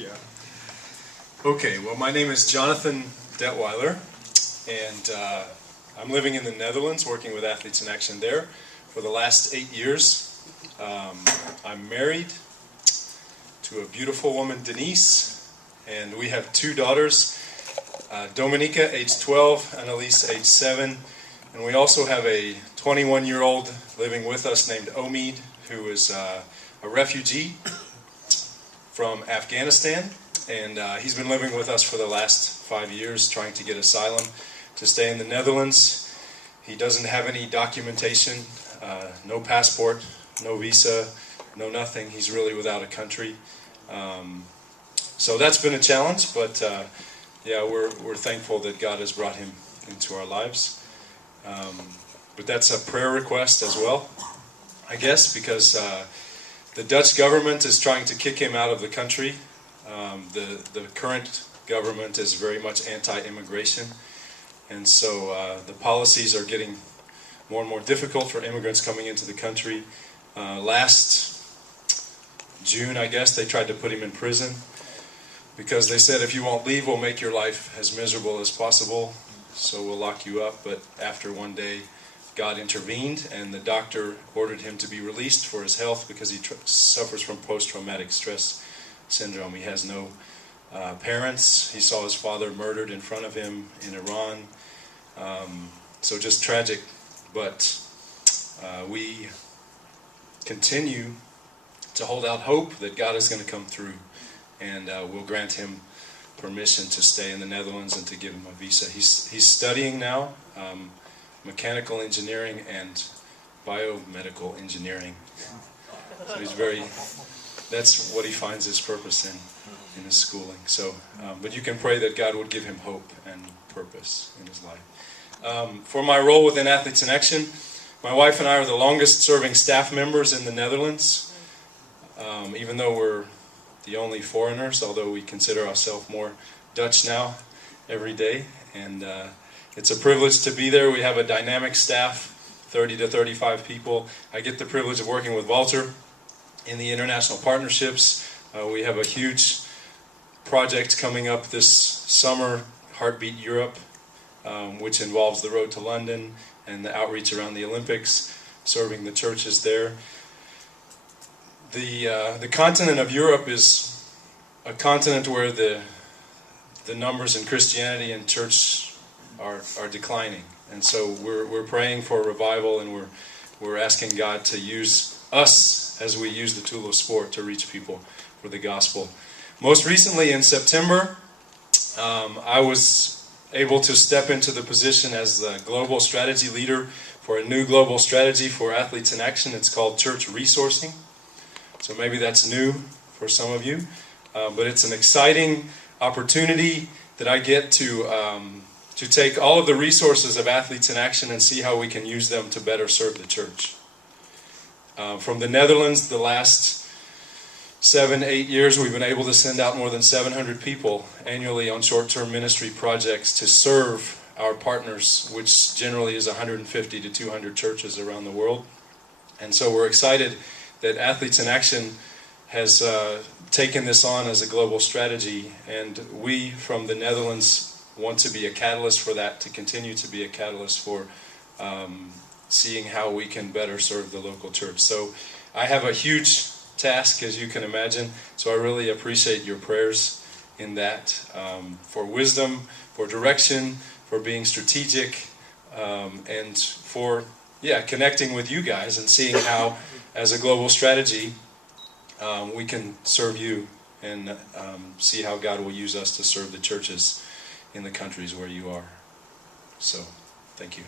Yeah. Okay, well, my name is Jonathan Detweiler, and I'm living in the Netherlands, working with Athletes in Action there for the last 8 years. I'm married to a beautiful woman, Denise, and we have 2 daughters, Dominica, age 12, Annalise, age 7, and we also have a 21-year-old living with us named Omid, who is a refugee from Afghanistan, and he's been living with us for the last 5 years, trying to get asylum to stay in the Netherlands. He doesn't have any documentation, no passport, no visa, no nothing. He's really without a country. So that's been a challenge, but yeah, we're thankful that God has brought him into our lives. But that's a prayer request as well, I guess, because the Dutch government is trying to kick him out of the country. The current government is very much anti-immigration, and so the policies are getting more and more difficult for immigrants coming into the country. Last June, I guess, they tried to put him in prison because they said, if you won't leave, we'll make your life as miserable as possible, so we'll lock you up. But after one day, God intervened, and the doctor ordered him to be released for his health because he suffers from post-traumatic stress syndrome. He has no parents. He saw his father murdered in front of him in Iran. So just tragic, but we continue to hold out hope that God is going to come through, and we'll grant him permission to stay in the Netherlands and to give him a visa. He's studying now mechanical engineering and biomedical engineering. So he's that's what he finds his purpose in his schooling. So, but you can pray that God would give him hope and purpose in his life. For my role within Athletes in Action, my wife and I are the longest serving staff members in the Netherlands, even though we're the only foreigners, although we consider ourselves more Dutch now every day. And it's a privilege to be there. We have a dynamic staff, 30 to 35 people. I get the privilege of working with Walter in the international partnerships. We have a huge project coming up this summer, Heartbeat Europe, which involves the road to London and the outreach around the Olympics, serving the churches there. The continent of Europe is a continent where the numbers in Christianity and church are declining, and so we're praying for revival, and we're asking God to use us as we use the tool of sport to reach people for the gospel. Most recently in September, I was able to step into the position as the global strategy leader for a new global strategy for Athletes in Action. It's called Church Resourcing. So maybe that's new for some of you, but it's an exciting opportunity that I get to take all of the resources of Athletes in Action and see how we can use them to better serve the church. From the Netherlands, the last 7-8 years, we've been able to send out more than 700 people annually on short-term ministry projects to serve our partners, which generally is 150 to 200 churches around the world. And so we're excited that Athletes in Action has taken this on as a global strategy, and we from the Netherlands want to be a catalyst for that, to continue to be a catalyst for seeing how we can better serve the local church. So I have a huge task, as you can imagine, so I really appreciate your prayers in that, for wisdom, for direction, for being strategic, and for connecting with you guys and seeing how, as a global strategy, we can serve you and see how God will use us to serve the churches in the countries where you are. So, thank you.